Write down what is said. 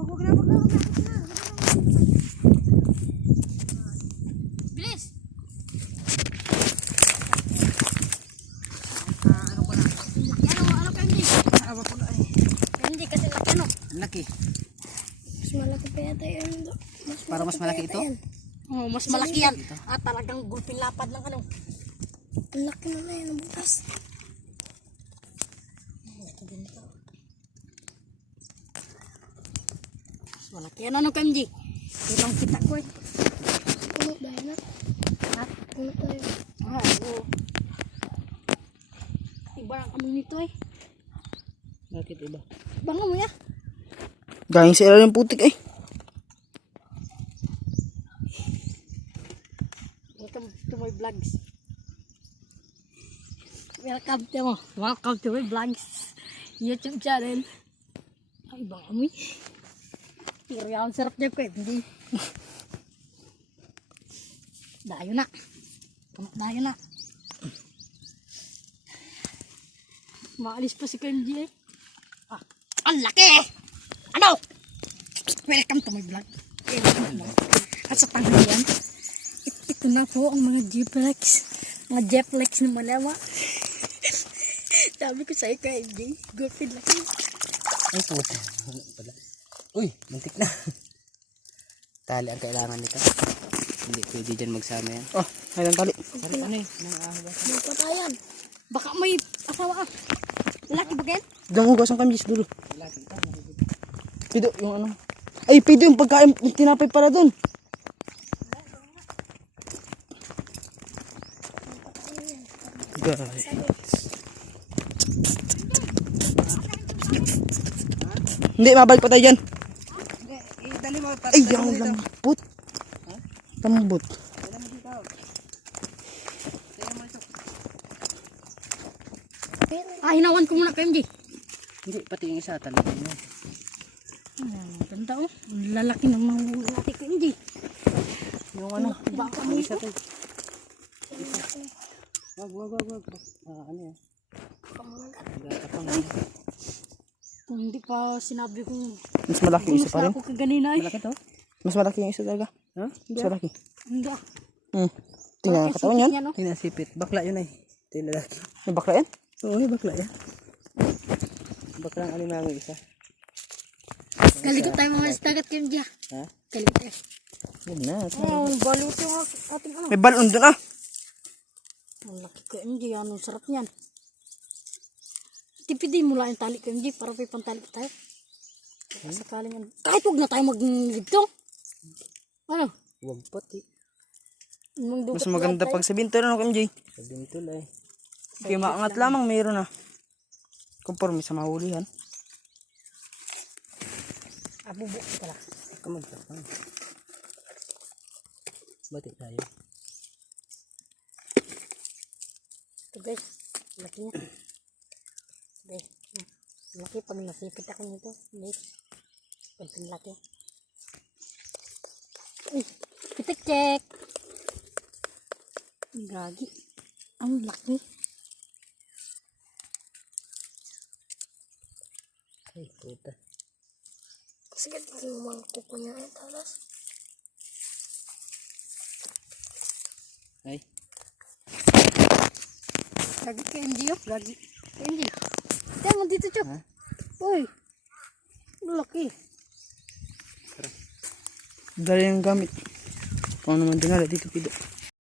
Wag na. Bilis. Ano ko na? Ano ka hindi? Awa ko na eh. Hindi kasi laki ano? Laki. Mas malaki pa yata yun. Para mas malaki ito? Oh, mas malaki yan. At talagang gulping lapad ng ano. Ang laki na na yun ang butas. Mas malaki yan ano kanji. Ilang kita ko eh. Puno dahil na. Ha? Puno tayo. Ah, oo. Iba ang amoy nito eh. Bakit iba? Bango mo ya. Galing sa ilalim putik eh. Welcome to my vlogs. Welcome to my vlogs. YouTube channel. Ay, bang amoy. Pero yung sarap niya ko eh. Hindi. Dayo na. Dayo na. Maalis pa si Kenji eh. Ah, ang laki eh. Ano? Welcome to my vlog. At sa tanghal yan. Ito na po ang mga Jeeplex. Mga Jeeplex na malawa. Sabi ko sa'yo kay MJ, gulpin laki. Ay, puta. Uy, muntik na. Tali ang kailangan nito. Hindi pwede dyan magsama yan. Oh, ayun tali. Tali, ano eh? May patayan. Baka may asawa ah. Laki ba Ken? Diyan hugas ang kamis dulo. Pido, yung ano. Ay, pido yung pagkain. Yung tinapay para doon. Guys. Hindi, mabalik pa tayo dyan. Ay, yung lambot. Lambot. Ah, hinawan ko muna kay MJ. Hindi, pati yung isa talaga. Ganda oh. Ang lalaki ng mga lalaki kay MJ. Yung ano, Baka yung mo isa to. Wag. Ano yan? Gatapang. Kung hindi pa sinabi kong Mas malaki yung isa pa rin. ako kaganina eh. Malaki to? Mas malaki yung isa talaga. Ha? Mas malaki. Hindi ah. Tingnan ang katawan yan. Yan, oh. Tinasipit. Bakla yun eh. Ito yung lalaki. May bakla yan? Oo, may bakla yan. Bakla ang alimango isa. Kalikot tayo mga dagat kay MJ ah. Ha? Kalikot tayo. Yun na. Oh, balut yung ating ano. May balon doon ah. Ang laki kay MJ. Anong sarap niyan. Tipidin mo lang yung tali kay MJ para may pantali tayo. Sakaling yan. Kahit huwag na tayo magligtong. Ano? Huwag pati. Mas Mas maganda pag sa bintol ano MJ? Sa bintol eh. Kaya maangat lamang mayroon ah. Conforme sa mahulihan. Abubo pala. Kamagtapang. Bati tayo. Ito guys. Laki niya. Guys. Laki pag nasipit ako nito. Guys. Pagpin laki. Uy. Pitik check. Gagi. Ang laki. Ay puta. Sige, yung mga kuko niya ay talas. Ay. Lagi kay MJ oh. Lagi. Kay MJ. Tiyan mo dito chok. Uy. Ang laki. Dali yung gamit. Kung naman dinala dito pido.